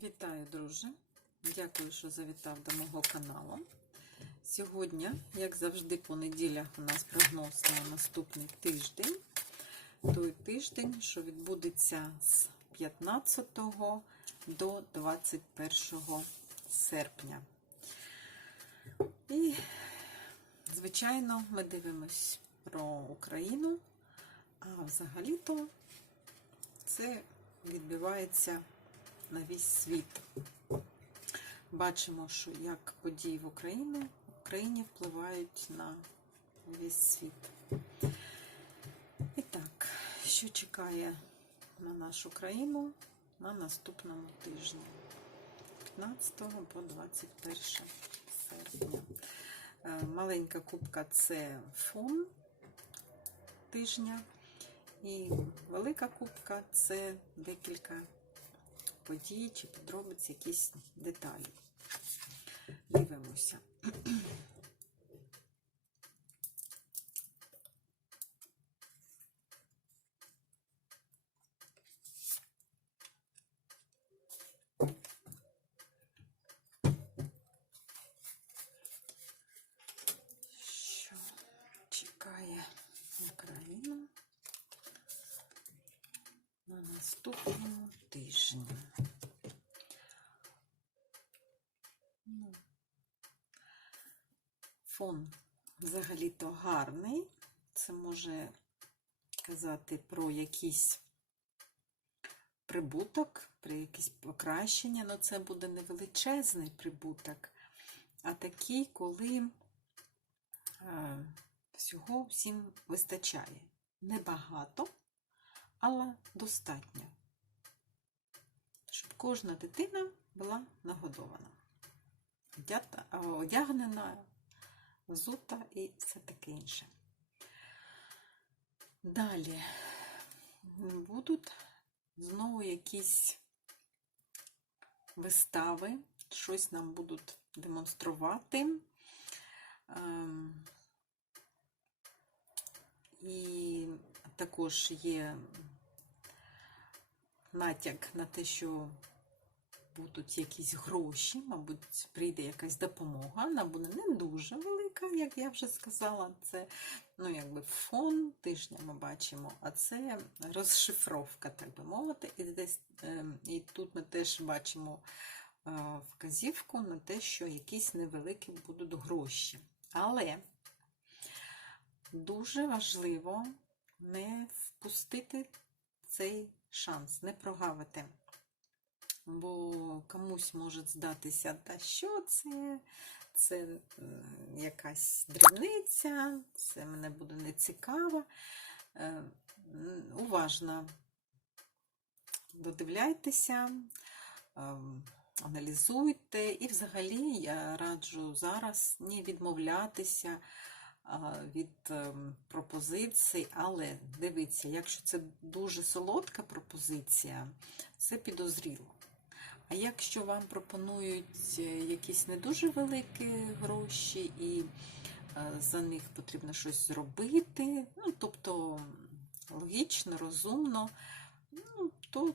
Вітаю, друже! Дякую, що завітав до мого каналу. Сьогодні, як завжди, по неділях у нас прогноз на наступний тиждень. Той тиждень, що відбудеться з 15 до 21 серпня. І, звичайно, ми дивимось про Україну, а взагалі-то це відбувається на весь світ. Бачимо, що як події в Україні, в Україні впливають на весь світ. І так, що чекає на нашу країну на наступному тижні, 15 по 21 серпня. Е, Маленька кубка це фон тижня, і велика кубка це декілька подій чи подробиць, якісь деталі. Дивимося. Україну на наступному тижні? Ну, Фон взагалі-то гарний. Це може казати про якийсь прибуток, про якісь покращення, але це буде не величезний прибуток, а такий, коли е, всього всім вистачає. Небагато, але достатньо, щоб кожна дитина була нагодована, одягнена, взута і все таке інше. Далі будуть знову якісь вистави, щось нам будуть демонструвати. Ем, І також є натяк на те, що будуть якісь гроші, мабуть, прийде якась допомога. Вона буде не дуже велика, як я вже сказала. Це ну, якби фон тижня ми бачимо, а це розшифровка, так би мовити. І, десь, ем, і тут ми теж бачимо е, вказівку на те, що якісь невеликі будуть гроші. Але дуже важливо не впустити цей шанс, не прогавити. Бо комусь може здатися, та що це? Це якась дрібниця, це мене буде нецікаво. Е, Уважно додивляйтеся, ем, аналізуйте. І взагалі я раджу зараз не відмовлятися від пропозицій, але дивіться, якщо це дуже солодка пропозиція, це підозріло. А якщо вам пропонують е, якісь не дуже великі гроші, і е, за них потрібно щось зробити, ну, тобто логічно, розумно, ну, то,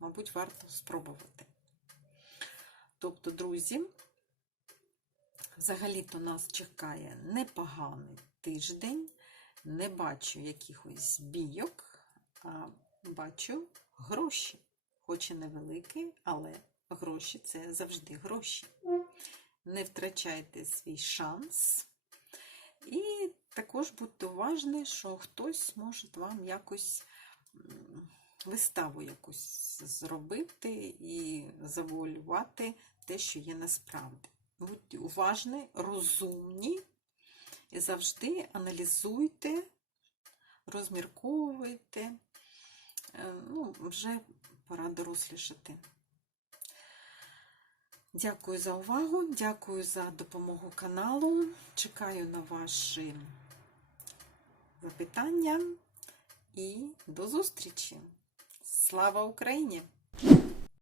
мабуть, варто спробувати. Тобто, друзі, взагалі-то нас чекає непоганий тиждень, не бачу якихось бійок, а бачу гроші. Хоч і невеликий, але гроші це завжди гроші. Не втрачайте свій шанс. І також будьте уважні, що хтось може вам якось виставу якусь зробити і завуалювати те, що є насправді. Будьте уважні, розумні і завжди аналізуйте, розмірковуйте. Е, Ну, вже пора дорослішати. Дякую за увагу, дякую за допомогу каналу. Чекаю на ваші запитання і до зустрічі. Слава Україні!